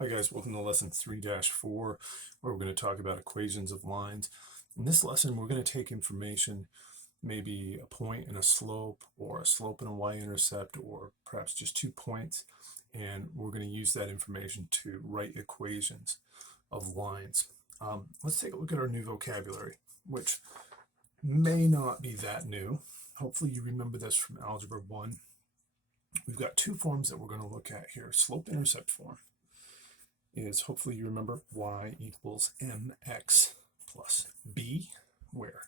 Hi guys, welcome to lesson 3-4, where we're going to talk about equations of lines. In this lesson, we're going to take information, maybe a point and a slope, or a slope and a y-intercept, or perhaps just 2 points, and we're going to use that information to write equations of lines. Let's take a look at our new vocabulary, which may not be that new. Hopefully you remember this from Algebra 1. We've got 2 forms that we're going to look at here. Slope-intercept form is, hopefully you remember, y equals mx plus b, where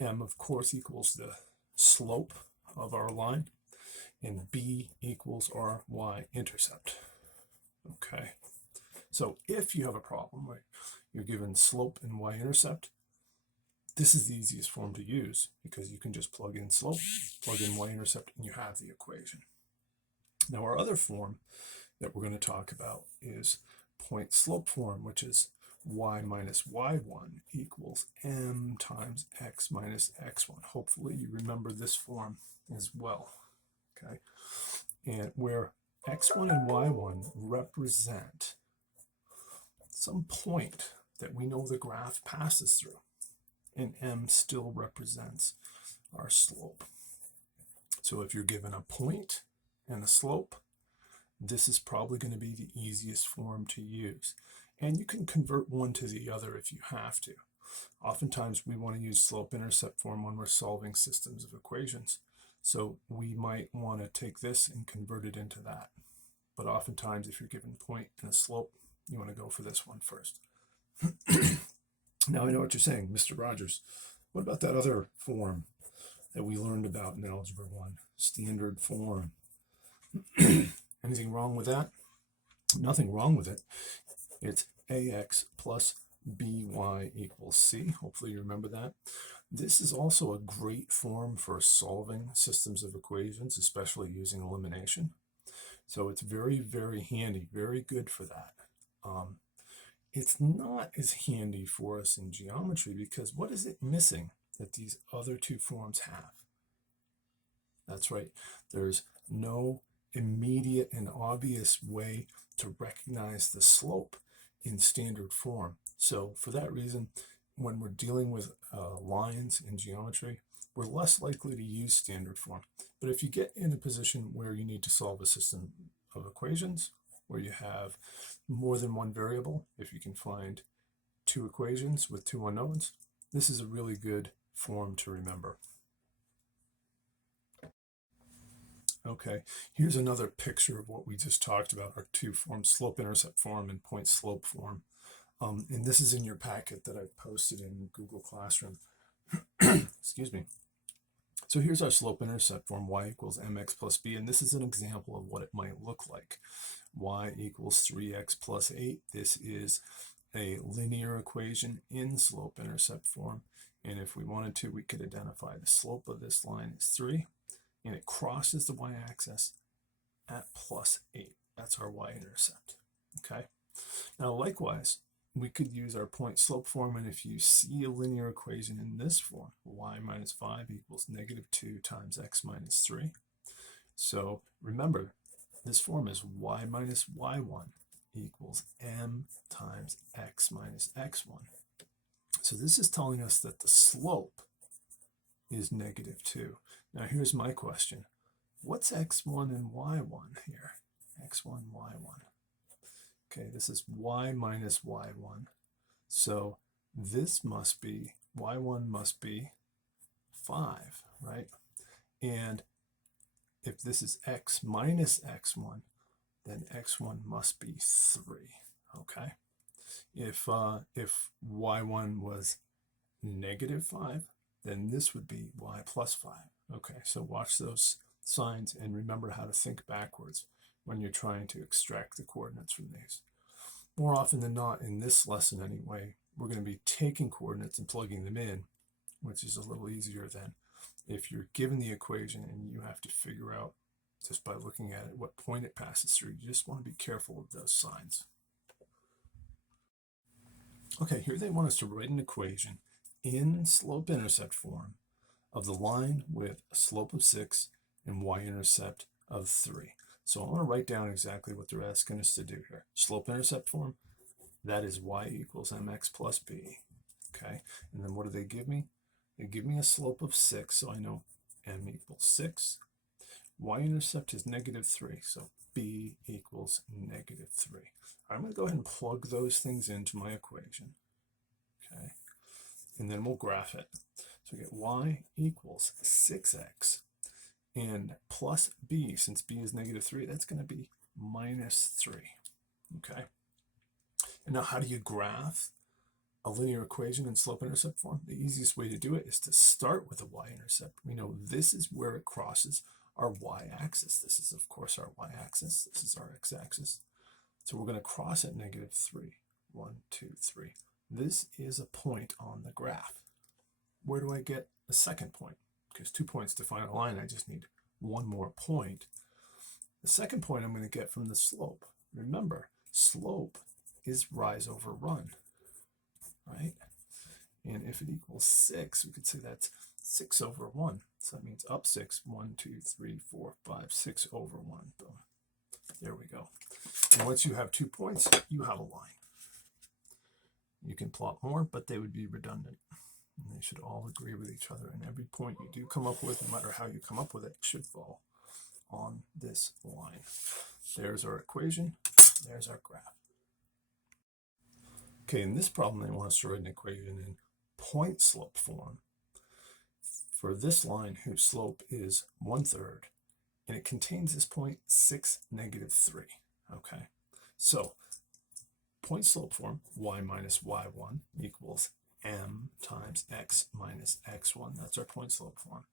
m, of course, equals the slope of our line, and b equals our y-intercept. Okay, so if you have a problem, right, you're given slope and y-intercept, this is the easiest form to use because you can just plug in slope, plug in y-intercept, and you have the equation. Now, our other form that we're going to talk about is point slope form, which is y minus y1 equals m times x minus x1. Hopefully you remember this form as well. Okay, and where x1 and y1 represent some point that we know the graph passes through, and m still represents our slope. So if you're given a point and a slope, this is probably going to be the easiest form to use. And you can convert one to the other if you have to. Oftentimes we want to use slope-intercept form when we're solving systems of equations. So we might want to take this and convert it into that. But oftentimes if you're given point and a slope, you want to go for this one first. Now I know what you're saying, Mr. Rogers. What about that other form that we learned about in Algebra 1? Standard form. Anything wrong with that? Nothing wrong with it. It's ax plus by equals c. Hopefully you remember that. This is also a great form for solving systems of equations, especially using elimination. So it's very, very handy, very good for that. It's not as handy for us in geometry because what is it missing that these other 2 forms have? That's right, there's no immediate and obvious way to recognize the slope in standard form. So for that reason, when we're dealing with lines in geometry, we're less likely to use standard form. But if you get in a position where you need to solve a system of equations, where you have more than one variable, if you can find 2 equations with 2 unknowns, this is a really good form to remember. Okay, here's another picture of what we just talked about, our 2 forms, slope-intercept form and point-slope form. And this is in your packet that I've posted in Google Classroom. Excuse me. So here's our slope-intercept form, y equals mx plus b, and this is an example of what it might look like. Y equals 3x plus 8. This is a linear equation in slope-intercept form, and if we wanted to, we could identify the slope of this line is 3. And it crosses the y-axis at plus 8. That's our y-intercept. Okay. Now, likewise, we could use our point-slope form, and if you see a linear equation in this form, y minus 5 equals negative 2 times x minus 3. So remember, this form is y minus y1 equals m times x minus x1. So this is telling us that the slope is negative 2. Now here's my question. What's x1 and y1 here? x1, y1. Okay, this is y minus y1. So this must be, y1 must be 5, right? And if this is x minus x1, then x1 must be 3, okay? If y1 was negative 5, then this would be y plus 5. Okay, so watch those signs and remember how to think backwards when you're trying to extract the coordinates from these. More often than not, in this lesson anyway, we're going to be taking coordinates and plugging them in, which is a little easier than if you're given the equation and you have to figure out just by looking at it what point it passes through. You just want to be careful of those signs. Okay, here they want us to write an equation in slope-intercept form of the line with a slope of 6 and y-intercept of 3. So I want to write down exactly what they're asking us to do here. Slope-intercept form, that is y equals mx plus b. Okay, and then what do they give me? They give me a slope of 6, so I know m equals 6. Y-intercept is -3, so b equals -3. I'm going to go ahead and plug those things into my equation. Okay, and then we'll graph it. So we get y equals 6x, and plus b, since b is -3, that's going to be -3. Okay, and now how do you graph a linear equation in slope-intercept form? The easiest way to do it is to start with a y-intercept. We know this is where it crosses our y-axis. This is, of course, our y-axis. This is our x-axis. So we're going to cross at -3. 1, 2, 3. This is a point on the graph. Where do I get the second point? Because 2 points to find a line, I just need one more point. The second point I'm going to get from the slope. Remember, slope is rise over run, right? And if it equals 6, we could say that's 6 over 1. So that means up 6, 1, 2, 3, 4, 5, 6 over 1. Boom. There we go. And once you have 2 points, you have a line. You can plot more, but they would be redundant. And they should all agree with each other. And every point you do come up with, no matter how you come up with it, should fall on this line. There's our equation. There's our graph. Okay, in this problem, they want us to write an equation in point slope form for this line whose slope is 1/3, and it contains this point 6, -3. Okay, so point slope form, y minus y1 equals m times x minus x1. That's our point slope form.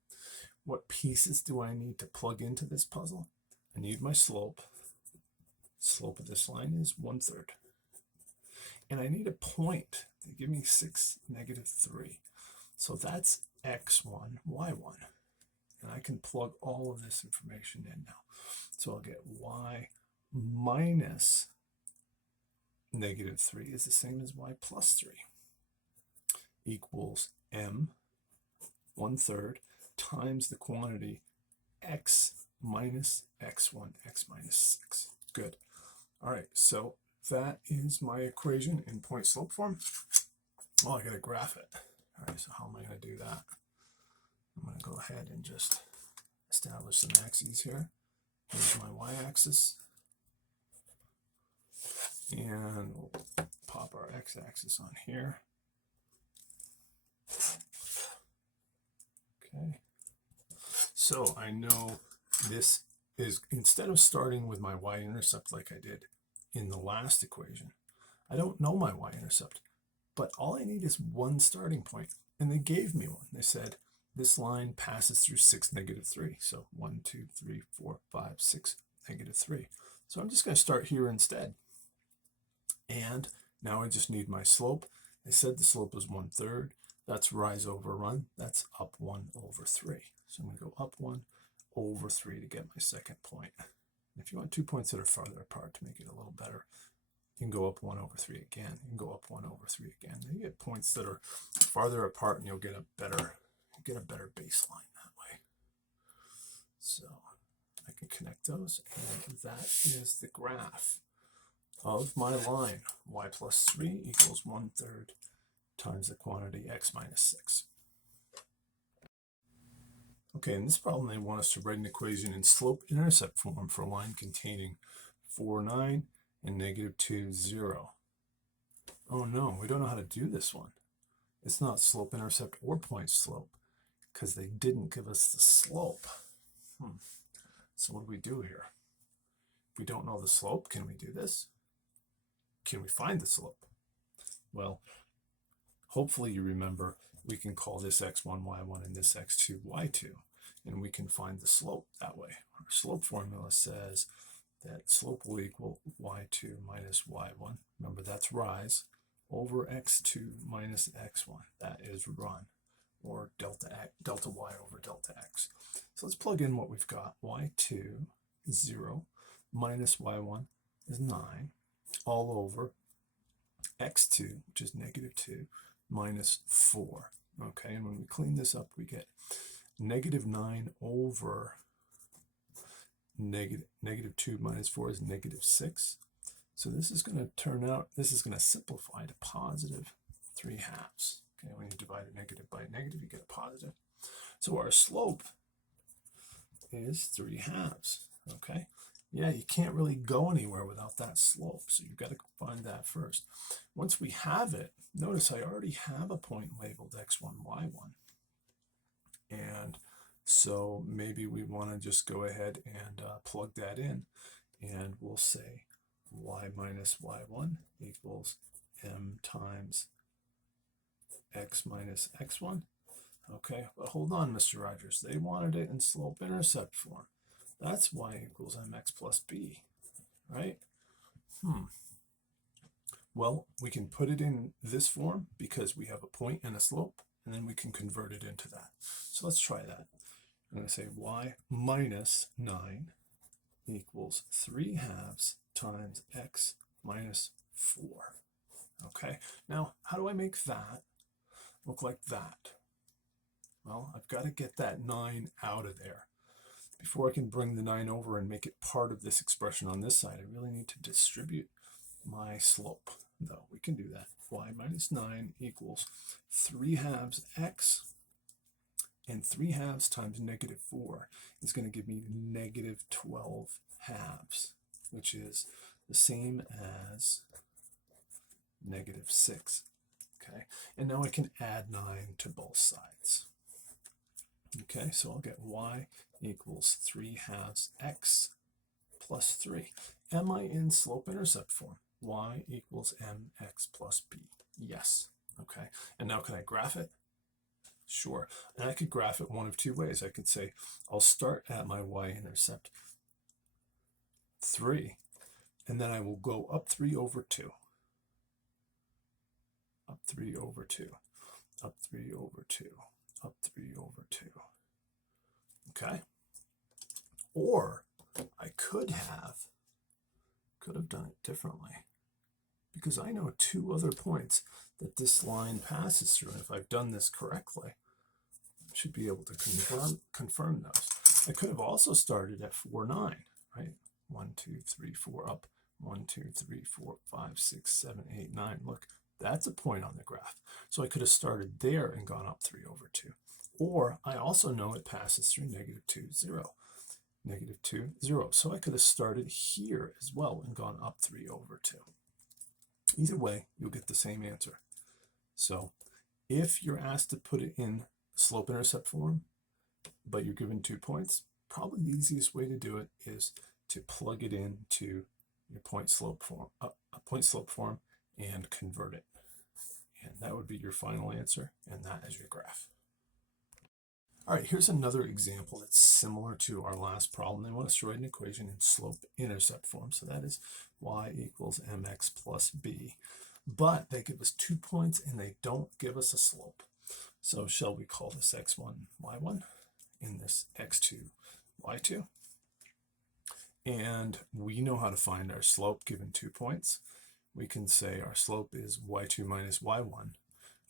What pieces do I need to plug into this puzzle? I need my slope. Slope of this line is 1/3. And I need a point. They give me 6, -3. So that's x1, y1. And I can plug all of this information in now. So I'll get y minus -3 is the same as y plus 3 equals m 1/3 times the quantity x minus x1, x minus 6. Good. All right, so that is my equation in point slope form. Oh, I got to graph it. All right, so how am I going to do that? I'm going to go ahead and just establish some axes here. Here's my y-axis. And we'll pop our x-axis on here. Okay. So I know this is, instead of starting with my y-intercept like I did in the last equation, I don't know my y-intercept, but all I need is one starting point. And they gave me one. They said, this line passes through 6, -3. So 1, 2, 3, 4, 5, 6, -3. So I'm just going to start here instead. And now I just need my slope. They said the slope was 1/3. That's rise over run. That's up 1/3. So I'm going to go up 1/3 to get my second point. If you want 2 points that are farther apart to make it a little better, you can go up 1/3 again. You can go up 1/3 again. Then you get points that are farther apart, and you'll get a better baseline that way. So I can connect those, and that is the graph of my line. Y plus 3 equals 1/3 times the quantity x minus 6. Okay, in this problem, they want us to write an equation in slope-intercept form for a line containing 4, 9 and -2, 0. Oh no, we don't know how to do this one. It's not slope-intercept or point slope because they didn't give us the slope. So what do we do here? If we don't know the slope, can we do this? Can we find the slope? Well, hopefully you remember we can call this x1, y1, and this x2, y2, and we can find the slope that way. Our slope formula says that slope will equal y2 minus y1. Remember, that's rise over x2 minus x1. That is run, or delta y over delta x. So let's plug in what we've got. Y2 is 0 minus y1 is 9 all over x2, which is -2, minus 4. Okay, and when we clean this up, we get -9 over negative 2 minus 4 is negative 6. So this is going to turn out, this is going to simplify to positive 3 halves. Okay, when you divide a negative by a negative, you get a positive. So our slope is 3 halves. Okay, yeah, you can't really go anywhere without that slope, so you've got to find that first. Once we have it, notice I already have a point labeled x1, y1. And so maybe we want to just go ahead and plug that in, and we'll say y minus y1 equals m times x minus x1. Okay, but hold on, Mr. Rogers. They wanted it in slope-intercept form. That's y equals mx plus b, right? Well, we can put it in this form because we have a point and a slope, and then we can convert it into that. So let's try that. I'm going to say y minus 9 equals 3 halves times x minus 4. Okay, now how do I make that look like that? Well, I've got to get that 9 out of there. Before I can bring the 9 over and make it part of this expression on this side, I really need to distribute my slope, though. We can do that. Y minus 9 equals 3 halves x, and 3 halves times negative 4 is going to give me negative 12 halves, which is the same as negative 6. Okay, and now I can add 9 to both sides. Okay, so I'll get y equals 3 halves x plus 3. Am I in slope-intercept form? Y equals mx plus b. Yes. Okay, and now can I graph it? Sure, and I could graph it one of two ways. I could say I'll start at my y-intercept 3, and then I will go up 3 over 2. Up 3 over 2. Up 3 over 2. Up 3 over 2. Okay? Or I could have done it differently, because I know 2 other points that this line passes through, and if I've done this correctly, I should be able to confirm those. I could have also started at 4, 9, right? 1, 2, 3, 4 up. 1, 2, 3, 4, 5, 6, 7, 8, 9. Look, that's a point on the graph. So I could have started there and gone up 3 over 2. Or I also know it passes through negative 2, 0. Negative 2, 0. So I could have started here as well and gone up 3 over 2. Either way, you'll get the same answer. So if you're asked to put it in slope-intercept form, but you're given 2 points, probably the easiest way to do it is to plug it into your point-slope form, and convert it. And that would be your final answer, and that is your graph. All right, here's another example that's similar to our last problem. They want us to write an equation in slope-intercept form. So that is y equals mx plus b. But they give us 2 points, and they don't give us a slope. So shall we call this x1, y1, and this x2, y2? And we know how to find our slope given 2 points. We can say our slope is y2 minus y1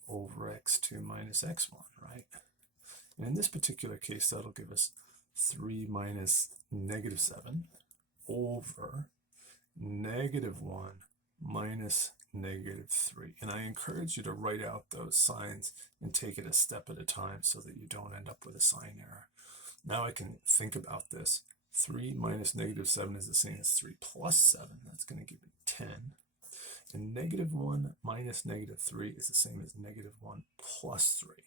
over x2 minus x1, right? And in this particular case, that'll give us 3 minus negative 7 over negative 1 minus negative 3. And I encourage you to write out those signs and take it a step at a time so that you don't end up with a sign error. Now I can think about this. 3 minus negative 7 is the same as 3 plus 7. That's going to give me 10. And negative 1 minus negative 3 is the same as negative 1 plus 3,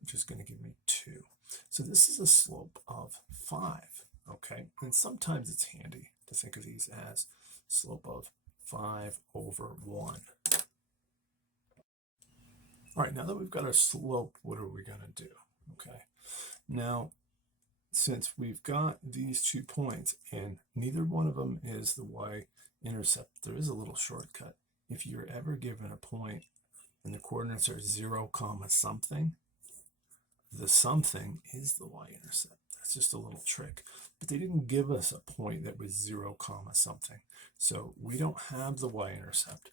which is going to give me 2. So this is a slope of 5, okay? And sometimes it's handy to think of these as slope of 5 over 1. All right, now that we've got our slope, what are we going to do? Okay, now, since we've got these 2 points and neither one of them is the y-intercept, there is a little shortcut. If you're ever given a point and the coordinates are 0, something, the something is the y-intercept. That's just a little trick. But they didn't give us a point that was 0, something. So we don't have the y-intercept.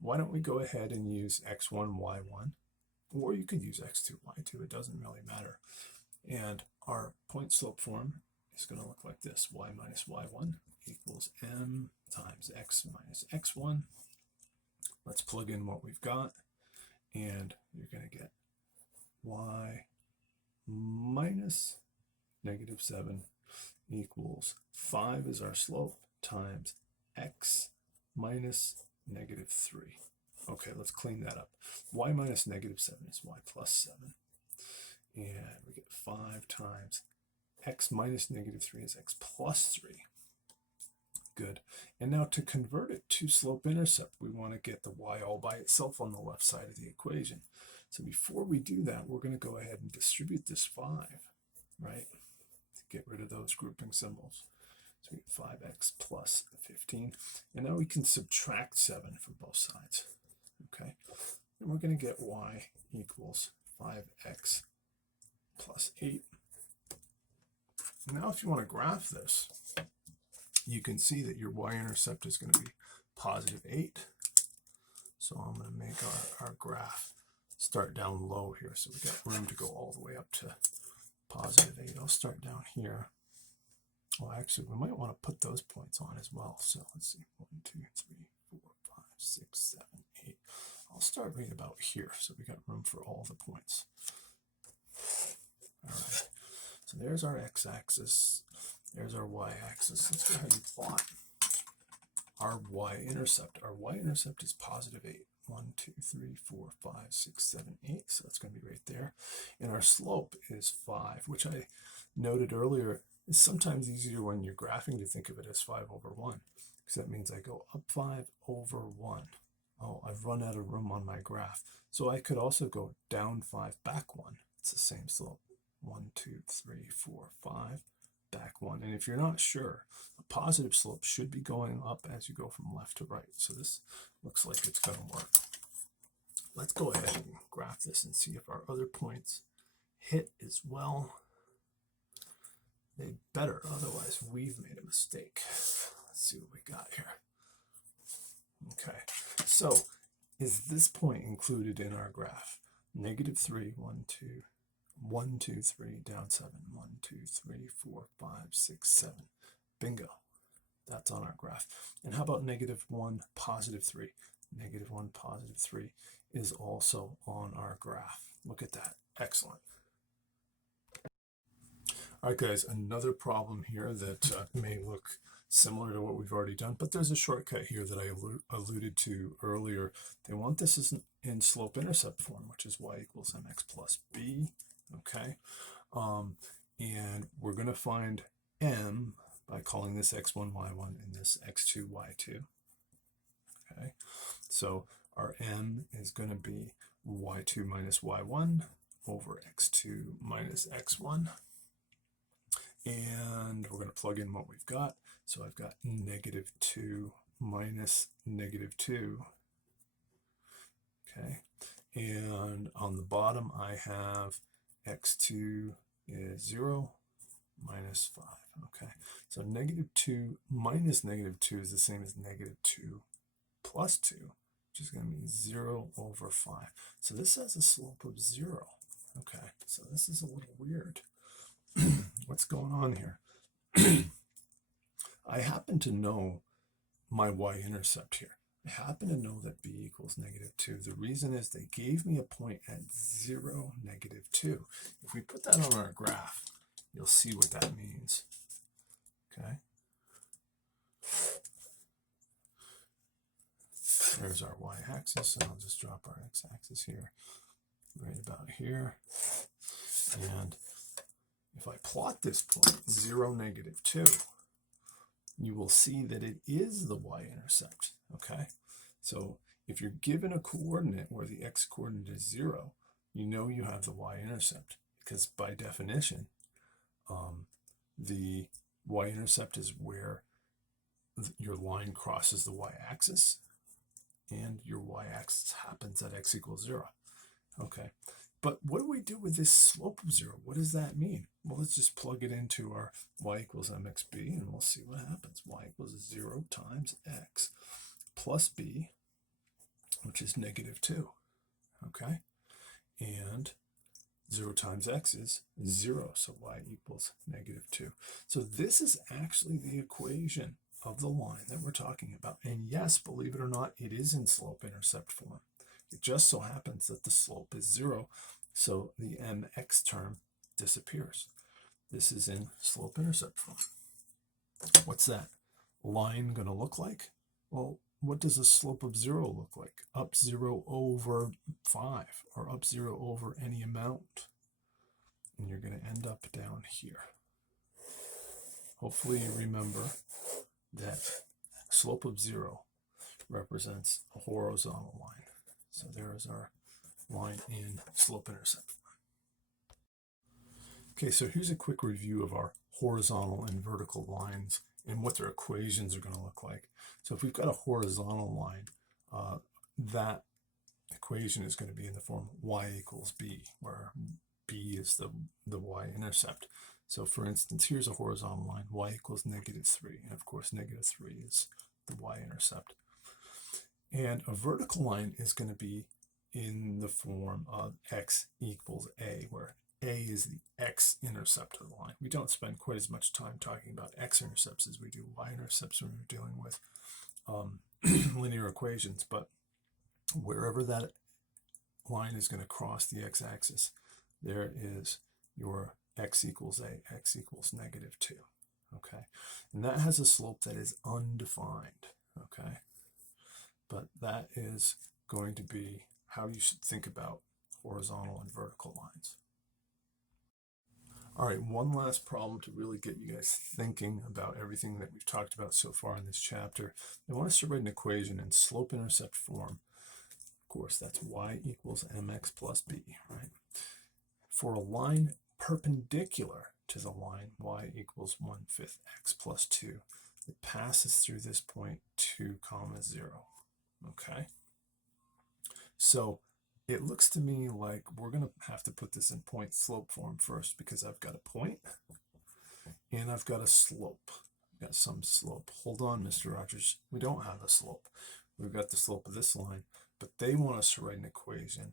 Why don't we go ahead and use x1, y1, or you could use x2, y2. It doesn't really matter. And our point slope form is going to look like this. Y minus y1 equals m times x minus x1. Let's plug in what we've got, and you're going to get y minus -7 equals 5 is our slope times x minus -3. Okay, let's clean that up. Y minus -7 is y plus 7. And we get 5 times x minus -3 is x plus 3. Good. And now to convert it to slope-intercept, we want to get the y all by itself on the left side of the equation. So before we do that, we're going to go ahead and distribute this 5, right, to get rid of those grouping symbols. So we get 5x plus 15. And now we can subtract 7 from both sides. Okay. And we're going to get y equals 5x plus 8. Now if you want to graph this, you can see that your y-intercept is going to be +8. So I'm going to make our graph start down low here. So we got room to go all the way up to +8. I'll start down here. Well, actually, we might want to put those points on as well. So let's see, 1, 2, 3, 4, 5, 6, 7, 8. I'll start right about here. So we got room for all the points. All right. So there's our x-axis. There's our y-axis. Let's go ahead and plot our y-intercept. Our y-intercept is +8. 1, 2, 3, 4, 5, 6, 7, 8. So that's going to be right there. And our slope is 5, which I noted earlier is sometimes easier when you're graphing to think of it as 5 over 1, because that means I go up 5 over 1. Oh, I've run out of room on my graph. So I could also go down 5, back 1. It's the same slope. 1, 2, 3, 4, 5, back 1. And if you're not sure, a positive slope should be going up as you go from left to right. So this looks like it's going to work. Let's go ahead and graph this and see if our other points hit as well. They better, otherwise we've made a mistake. Let's see what we got here. Okay, so is this point included in our graph? -3, 1, 2, 1, 2, 3, down 7, 1, 2, 3, 4, 5, 6, 7. Bingo. That's on our graph. And how about -1, +3? -1, +3 is also on our graph. Look at that. Excellent. All right, guys, another problem here that may look similar to what we've already done, but there's a shortcut here that I alluded to earlier. They want this in slope-intercept form, which is y equals mx plus b. Okay, and we're going to find m by calling this x1, y1, and this x2, y2. Okay, so our m is going to be y2 minus y1 over x2 minus x1. And we're going to plug in what we've got. So I've got -2 minus -2. Okay, and on the bottom I have x2 is 0 minus 5. Okay, so -2 minus -2 is the same as -2 plus 2, which is going to be 0 over 5. So this has a slope of 0. Okay, so this is a little weird. What's going on here? I happen to know my y-intercept here. I happen to know that b equals -2. The reason is they gave me a point at 0, -2. If we put that on our graph, you'll see what that means. Okay. There's our y-axis, and I'll just drop our x-axis here, right about here. And if I plot this point, 0, -2, you will see that it is the y-intercept, okay? So if you're given a coordinate where the x-coordinate is 0, you know you have the y-intercept, because by definition, the y-intercept is where your line crosses the y-axis, and your y-axis happens at x equals 0. Okay, but what do we do with this slope of 0? What does that mean? Well, let's just plug it into our y equals mxb, and we'll see what happens. Y equals 0 times x plus b, which is -2. Okay, and 0 times x is 0, so y equals -2. So this is actually the equation of the line that we're talking about. And yes, believe it or not, it is in slope-intercept form. It just so happens that the slope is 0, so the mx term disappears. This is in slope-intercept form. What's that line going to look like? Well, what does a slope of 0 look like? Up 0 over 5, or up 0 over any amount. And you're going to end up down here. Hopefully you remember that slope of 0 represents a horizontal line. So there is our line in slope-intercept. Okay, so here's a quick review of our horizontal and vertical lines and what their equations are going to look like. So if we've got a horizontal line, that equation is going to be in the form y equals b, where b is the y-intercept. So for instance, here's a horizontal line, y equals -3, and of course -3 is the y-intercept. And a vertical line is going to be in the form of x equals a, where a is the x-intercept of the line. We don't spend quite as much time talking about x-intercepts as we do y-intercepts when we're dealing with linear equations, but wherever that line is going to cross the x-axis, there is your x equals a, x equals -2, okay? And that has a slope that is undefined, okay? But that is going to be how you should think about horizontal and vertical lines. All right, one last problem to really get you guys thinking about everything that we've talked about so far in this chapter. I want us to write an equation in slope-intercept form. Of course, that's y equals mx plus b, right? For a line perpendicular to the line y equals 1/5 x plus 2 that passes through this point 2, 0. Okay? So it looks to me like we're going to have to put this in point slope form first, because I've got a point and I've got a slope. I've got some slope. Hold on, Mr. Rogers. We don't have a slope. We've got the slope of this line, but they want us to write an equation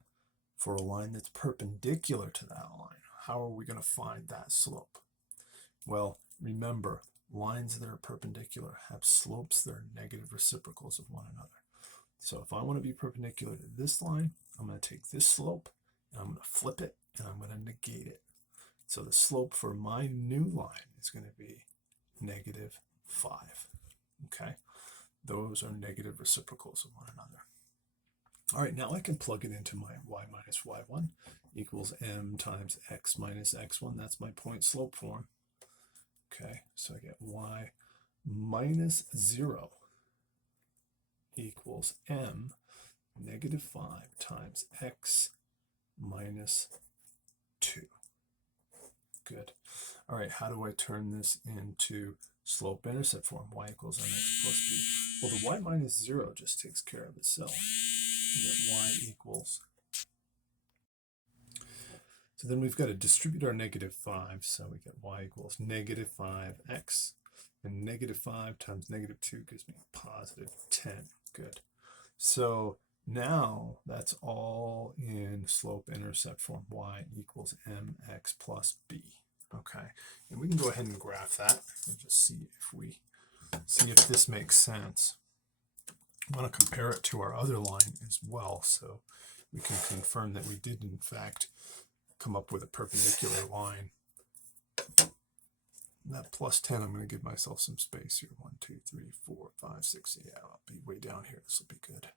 for a line that's perpendicular to that line. How are we going to find that slope? Well, remember, lines that are perpendicular have slopes that are negative reciprocals of one another. So if I want to be perpendicular to this line, I'm going to take this slope and I'm going to flip it and I'm going to negate it. So the slope for my new line is going to be -5. Okay, those are negative reciprocals of one another. All right, now I can plug it into my y minus y1 equals m times x minus x1. That's my point slope form. Okay, so I get y minus 0 equals m -5 times x minus 2. Good. All right, how do I turn this into slope-intercept form? Y equals mx plus b. Well, the y minus 0 just takes care of itself. We get y equals. So then we've got to distribute our -5, so we get y equals -5x, and -5 times -2 gives me +10. Good. So now that's all in slope-intercept form, y equals mx plus b. Okay, and we can go ahead and graph that and just see if this makes sense. I want to compare it to our other line as well, so we can confirm that we did in fact come up with a perpendicular line. That +10, I'm going to give myself some space here. 1, 2, 3, 4, 5, 6. Yeah, I'll be way down here. This will be good.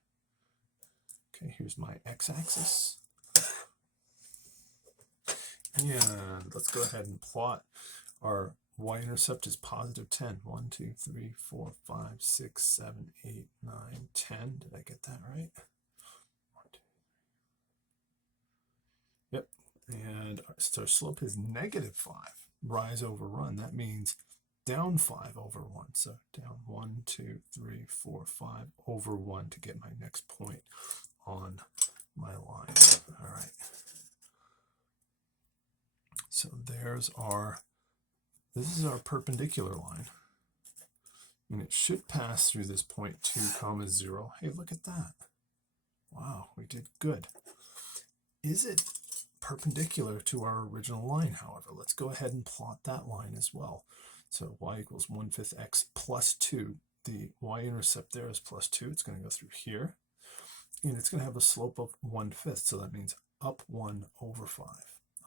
Okay, here's my x-axis. And let's go ahead and plot our y-intercept is +10. 1, 2, 3, 4, 5, 6, 7, 8, 9, 10. Did I get that right? 1, 2, 3. Yep. And our slope is -5. Rise over run. That means down 5 over 1. So down 1, 2, 3, 4, 5 over 1 to get my next point on my line. All right. So this is our perpendicular line. And it should pass through this point 2, 0. Hey, look at that. Wow, we did good. Is it perpendicular to our original line, however. Let's go ahead and plot that line as well. So y equals 1/5 x plus 2. The y-intercept there is plus 2. It's going to go through here. And it's going to have a slope of 1/5. So that means up 1 over 5.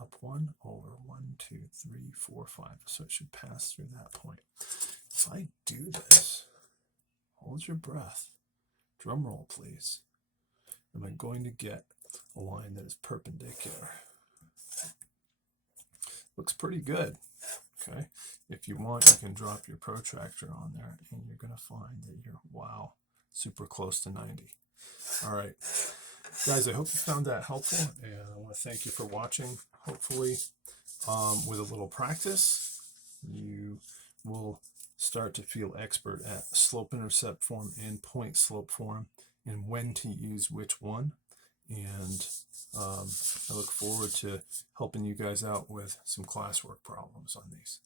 Up 1 over 1, 2, 3, 4, 5. So it should pass through that point. If I do this, hold your breath. Drum roll, please. Am I going to get a line that is perpendicular? Looks pretty good. Okay. If you want, you can drop your protractor on there, and you're going to find that you're, wow, super close to 90. All right. Guys, I hope you found that helpful, and I want to thank you for watching. Hopefully, with a little practice, you will start to feel expert at slope-intercept form and point slope form, and when to use which one. And I look forward to helping you guys out with some classwork problems on these.